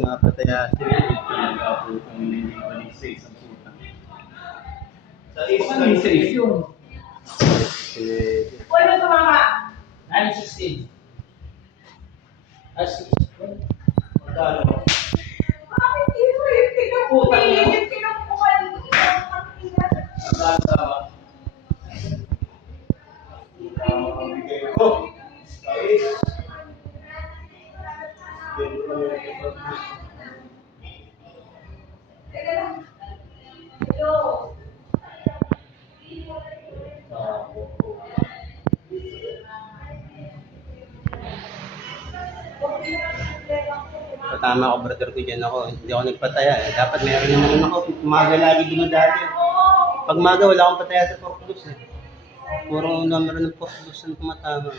nga pataya sila. Nag-upload kami hindi balik sa isang puta. Sa Safe yun. Wala ka mama. 916. As 16. Magkano? Bakit dito yung pinagpuli? Yung pinagpukan dito yung kapila. Magkano? Bigay ko. Guys. Teka lang. Hello. Patama ako, brother ko dyan ako. Hindi ako nagpataya. Dapat meron naman ako. Umaga lagi dumadati. Pag maga, wala akong pataya sa Portbus eh. Puro number ng Portbus ang tumatama.